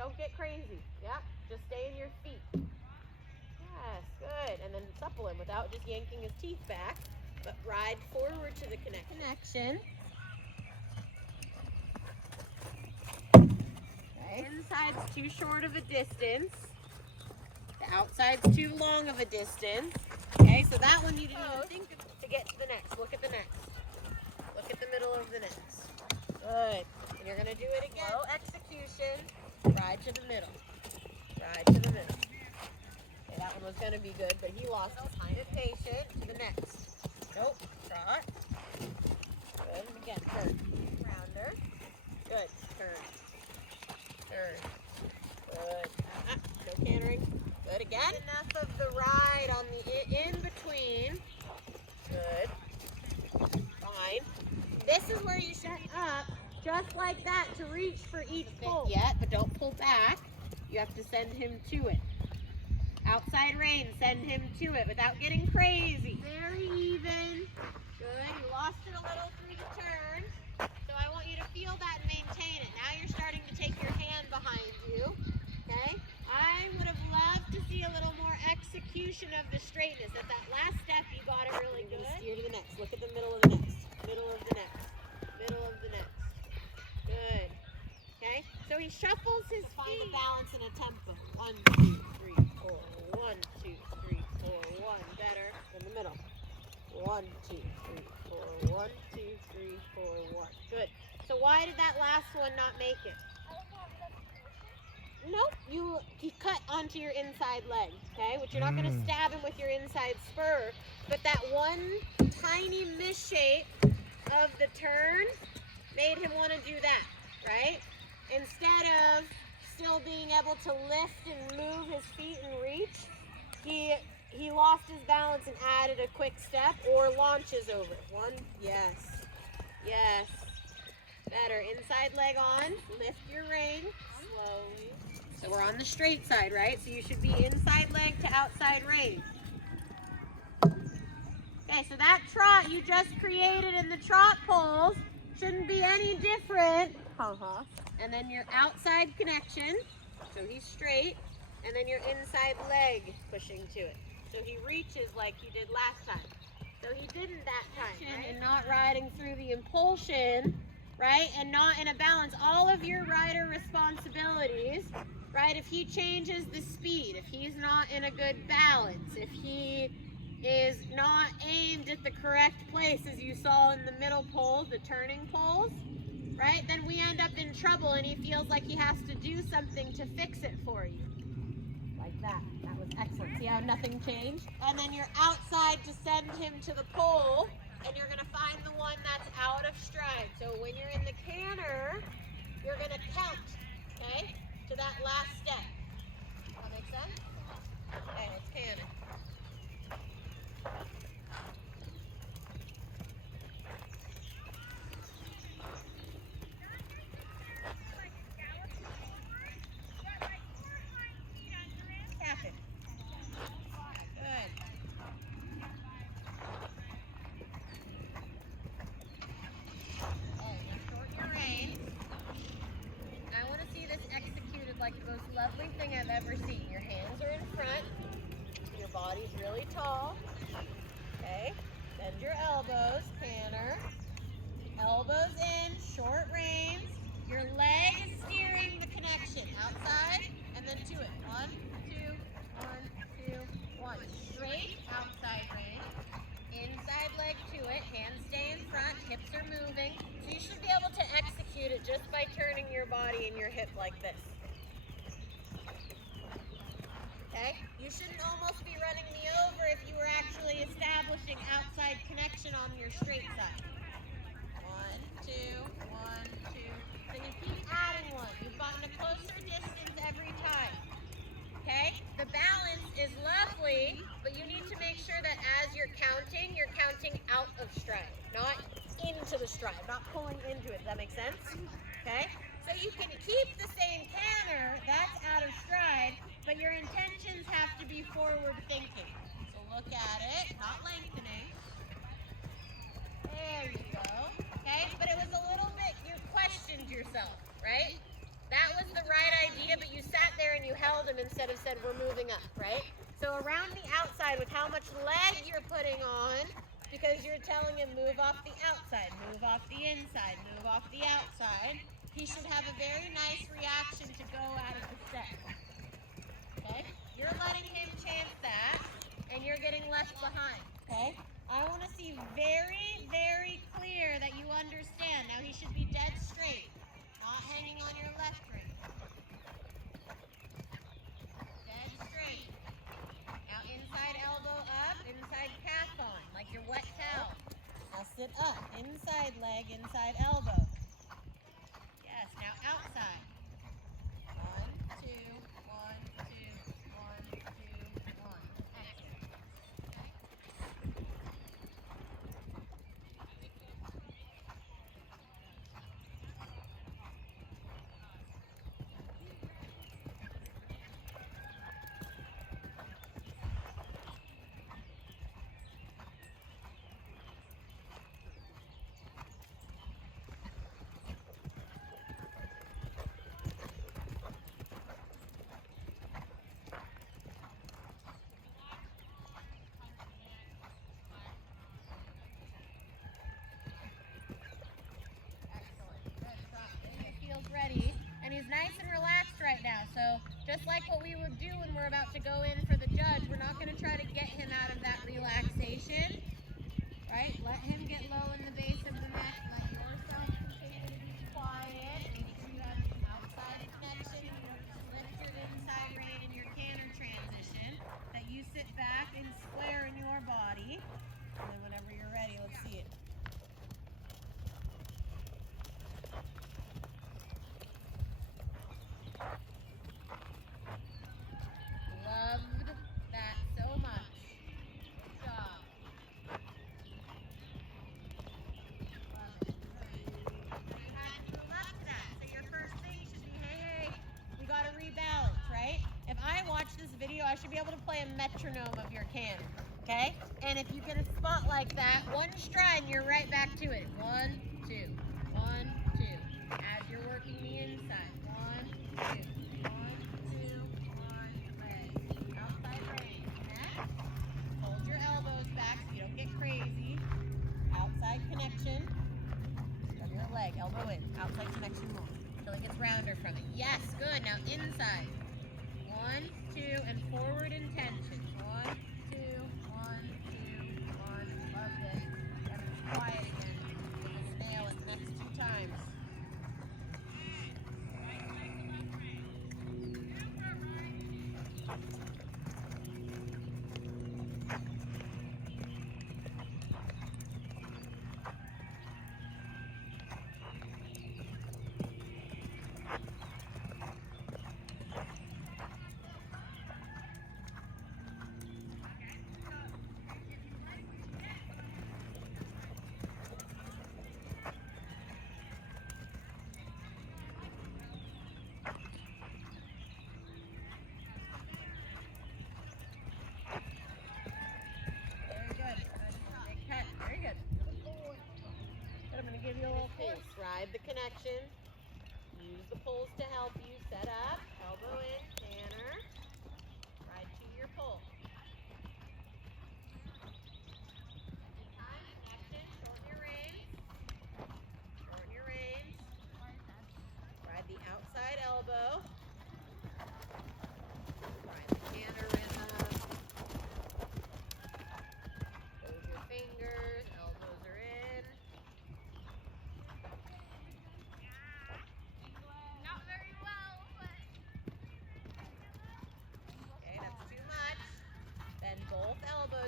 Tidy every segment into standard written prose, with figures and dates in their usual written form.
don't get crazy. Yep, just stay in your feet. Yes, good. And then supple him without just yanking his teeth back, but ride forward to the connection. Okay. Inside's too short of a distance. The outside's too long of a distance. Okay, so that one you didn't even think of to get to the next. Look at the next. Look at the middle of the next. Good. And you're going to do it again. Slow execution. Ride to the middle. Ride to the middle. Okay, that one was going to be good, but he lost his time. Be patient. To the next. Nope. Trot. Good. And again, turn. Rounder. Good. Turn. Turn. Good. No cantering. Good again. Enough of the ride on the in between. Good. Fine. This is where you set up just like that to reach for each pull. Yet, but don't pull back. You have to send him to it. Outside rein, send him to it without getting crazy. Very even. Good. You lost it a little through the turn. So I want you to feel that and maintain it. Now you're starting to take your hand behind you. Okay? I would have loved to see a little more execution of the straightness. At that last step, you got it really good. Steer to the next. Look at the middle of the next. Middle of the next. Middle of the next. Good. Okay? So he shuffles his feet. Find the balance in a tempo. 1, 2, 3, 4. 1, 2, 3, 4. 1. Better. In the middle. 1, 2, 3, 4. 1, 2, 3, 4. 1. Good. So why did that last one not make it? Nope, you cut onto your inside leg, okay? Which you're not going to stab him with your inside spur, but that one tiny misshape of the turn made him want to do that, right? Instead of still being able to lift and move his feet and reach, he lost his balance and added a quick step or launches over it. 1, yes, yes. Better. Inside leg on, lift your rein slowly. So we're on the straight side, right? So you should be inside leg to outside rein. Okay, so that trot you just created in the trot poles shouldn't be any different. And then your outside connection, so he's straight, and then your inside leg pushing to it. So he reaches like you did last time. So he didn't that time, right? And not riding through the impulsion, right? And not in a balance. All of your rider responsibilities, right? If he changes the speed, if he's not in a good balance, if he is not aimed at the correct place as you saw in the middle poles, the turning poles, right? Then we end up in trouble and he feels like he has to do something to fix it for you. Like that. That was excellent. See how nothing changed? And then you're outside to send him to the pole, and you're going to find the one that's out of stride. So when you're in the canter, you're going to count, okay, to that last step. That make sense? Okay, let's canter. Tap it. Good. Like the most lovely thing I've ever seen. Your hands are in front. Your body's really tall. Okay. Bend your elbows. Canter. Elbows in. Short reins. Your leg is steering the connection. Outside and then to it. 1, 2, 1, 2, 1. Straight outside rein. Inside leg to it. Hands stay in front. Hips are moving. So you should be able to execute it just by turning your body and your hip like this. Okay? You shouldn't almost be running me over if you were actually establishing outside connection on your straight side. 1, 2, 1, 2. So you keep adding one. You've gotten a closer distance every time. Okay? The balance is lovely, but you need to make sure that as you're counting out of stride, not into the stride, not pulling into it. Does that make sense? Okay? So you can keep the same canter, that's out of stride, but your intentions have to be forward thinking. So look at it, not lengthening. There you go. Okay, but it was a little bit, you questioned yourself, right? that was the right idea, but you sat there and you held him instead of said we're moving up, right? So around the outside with how much leg you're putting on, because you're telling him move off the outside, move off the inside, move off the outside, he should have a very nice reaction to go out of the step. Okay? You're letting him chance that, and you're getting left behind. Okay? I want to see very, very clear that you understand. Now he should be dead straight, not hanging on your left rein. Dead straight. Now inside elbow up, inside calf on, like your wet towel. Now sit up, inside leg, inside elbow. Yes, now outside. 1, 2, 1, 2, 1, 2, 1. Excellent. Ready, and he's nice and relaxed right now. So just like what we would do when we're about to go in for the judge, we're not going to try to get him out of that relaxation, right? Let him get low in the base of the neck. Let yourself continue to be quiet. Make sure you have an outside connection. Lift your inside rein in your canter transition. That you sit back and square in your body. And then whenever you're ready, let's see it. Loved that so much. Good job. Love it. You had to move up to that. So your first thing should be, hey, we got to rebalance, right? If I watch this video, I should be able to play a metronome of your canter, okay? And if you get a spot like that, one stride and you're right back to it. 1, 2, 1, 2. As you're working the inside. 1, 2. 1, 2, 1, leg. Outside rein. Next. Hold your elbows back so you don't get crazy. Outside connection. From your leg. Elbow in. Outside connection more. Until it gets rounder from it. Yes, good. Now inside. 1, 2, and forward intention. 1, 2, 1, 2, 1. Loved it. Gotta be quiet again. We'll just nail it the next 2 times. Give you a little piece. Ride the connection. Use the poles to help you set up. Elbow in, canter. Ride to your pole. Time, connection. Shorten your reins. Shorten your reins. Ride the outside elbow. Ride the canter rhythm. Close your fingers. Elbows are in.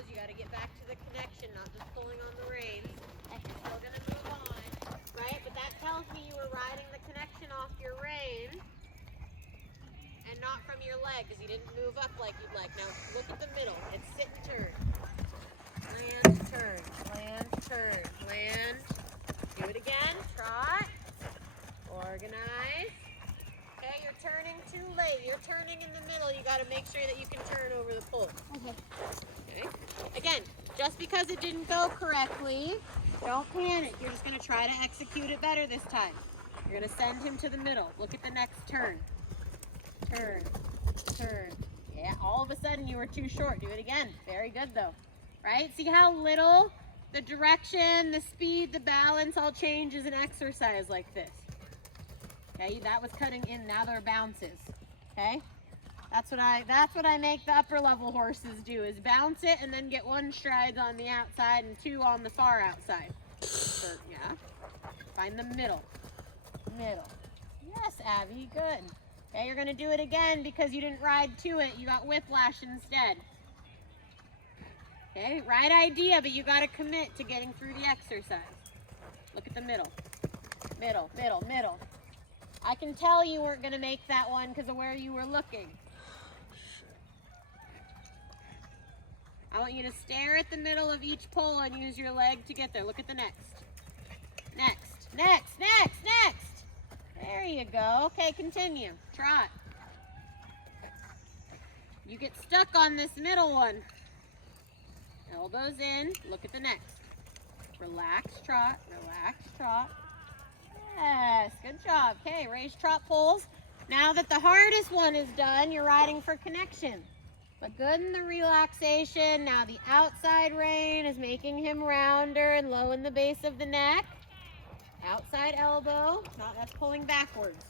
You got to get back to the connection, not just pulling on the reins. You're still going to move on, right? But that tells me you were riding the connection off your rein and not from your leg because you didn't move up like you'd like. Now look at the middle. It's sit and turn. Land, turn. Land, turn. Land. Do it again. Trot. Organize. Okay, you're turning too late. You're turning in the middle. You got to make sure that you can turn over the pole. Okay. Again, just because it didn't go correctly, don't panic. You're just going to try to execute it better this time. You're gonna send him to the middle. Look at the next turn. Turn, turn. Yeah, all of a sudden you were too short. Do it again. Very good though. Right? See how little the direction, the speed, the balance all changes in exercise like this. Okay, that was cutting in, now they're bounces. Okay? That's what I make the upper level horses do, is bounce it and then get 1 stride on the outside and 2 on the far outside. So, yeah. Find the middle. Middle. Yes, Abby, good. Okay, you're gonna do it again because you didn't ride to it. You got whiplash instead. Okay, right idea, but you gotta commit to getting through the exercise. Look at the middle. Middle, middle, middle. I can tell you weren't gonna make that one because of where you were looking. I want you to stare at the middle of each pole and use your leg to get there. Look at the next. Next, next, next, next. There you go. Okay, continue. Trot. You get stuck on this middle one. Elbows in. Look at the next. Relax, trot. Relax, trot. Yes, good job. Okay, raise trot poles. Now that the hardest one is done, you're riding for connection. But good in the relaxation. Now the outside rein is making him rounder and low in the base of the neck. Outside elbow. That's pulling backwards.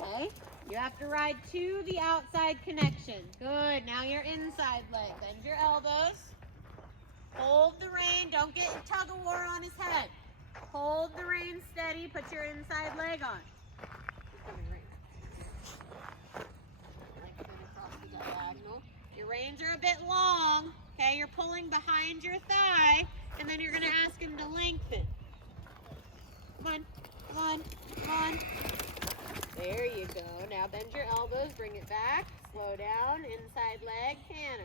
Okay? You have to ride to the outside connection. Good. Now your inside leg. Bend your elbows. Hold the rein. Don't get a tug of war on his head. Hold the rein steady. Put your inside leg on. He's coming right now. Like across the diagonal. Your reins are a bit long. Okay, you're pulling behind your thigh, and then you're going to ask him to lengthen. Come on, come on, come on. There you go. Now bend your elbows, bring it back, slow down, inside leg, canter.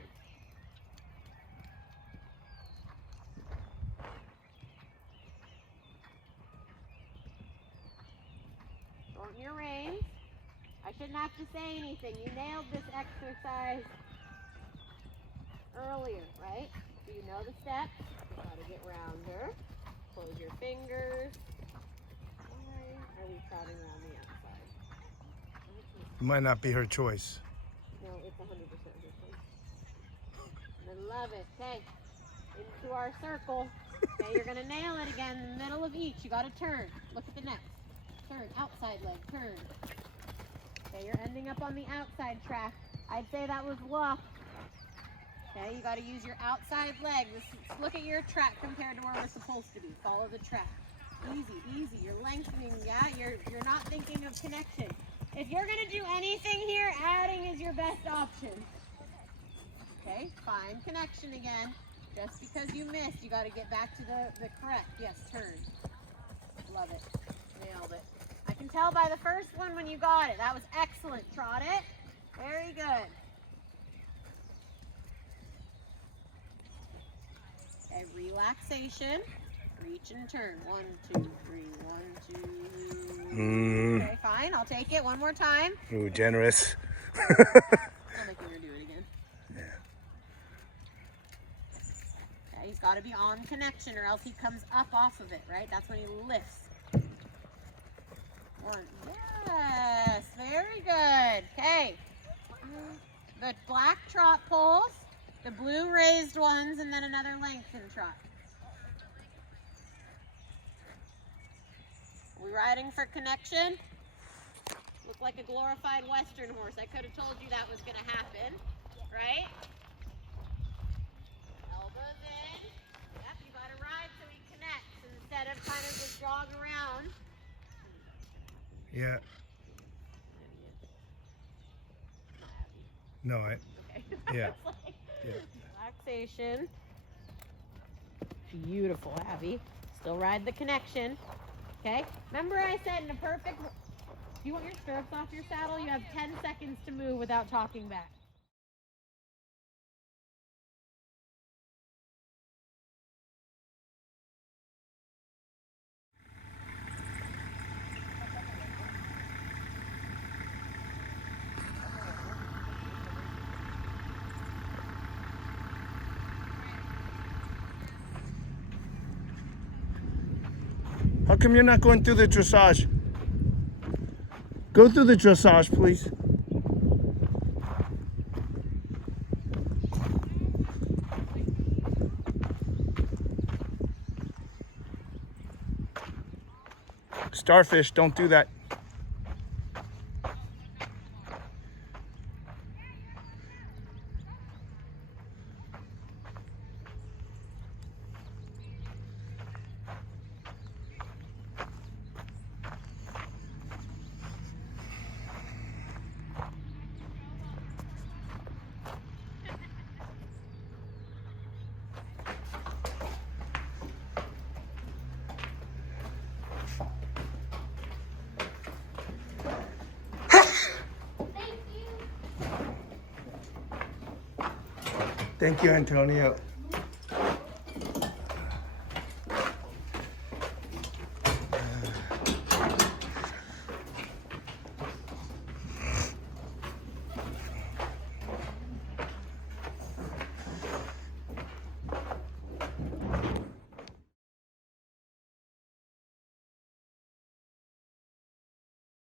Shorten your reins. I shouldn't have to say anything. You nailed this exercise earlier, right? So you know the steps. You gotta get rounder. Close your fingers. Why are we trotting around the outside? It might not be her choice. No, it's 100% her choice. I love it. Okay, into our circle. Okay, you're gonna nail it again in the middle of each. You gotta turn. Look at the next. Turn, outside leg, turn. Okay, you're ending up on the outside track. I'd say that was luck. Okay, you got to use your outside leg. Look at your track compared to where we're supposed to be. Follow the track. Easy, easy. You're lengthening, yeah? You're not thinking of connection. If you're going to do anything here, adding is your best option. Okay, find connection again. Just because you missed, you got to get back to the correct. Yes, turn. Love it. Nailed it. I can tell by the first one when you got it. That was excellent. Trot it. Very good. Okay, relaxation. Reach and turn. 1, 2, 3. 1, 2. Okay, fine. I'll take it. One more time. Ooh, generous. I don't think we're going to do it again. Yeah. Okay, he's got to be on connection or else he comes up off of it, right? That's when he lifts. 1. Yes, very good. Okay. The black trot poles, the blue raised ones, and then another lengthened trot. Are we riding for connection? Look like a glorified Western horse. I could have told you that was going to happen, right? Elbows in. Yep, you got to ride so he connects instead of kind of just jog around. Yeah. No, I. Okay. Yeah. Like, Yeah. relaxation. Beautiful, Abby. Still ride the connection. Okay. Remember I said in a perfect. Do you want your stirrups off your saddle? You have 10 seconds to move without talking back. How come you're not going through the dressage? Go through the dressage, please. Starfish, don't do that. Thank you, Antonio.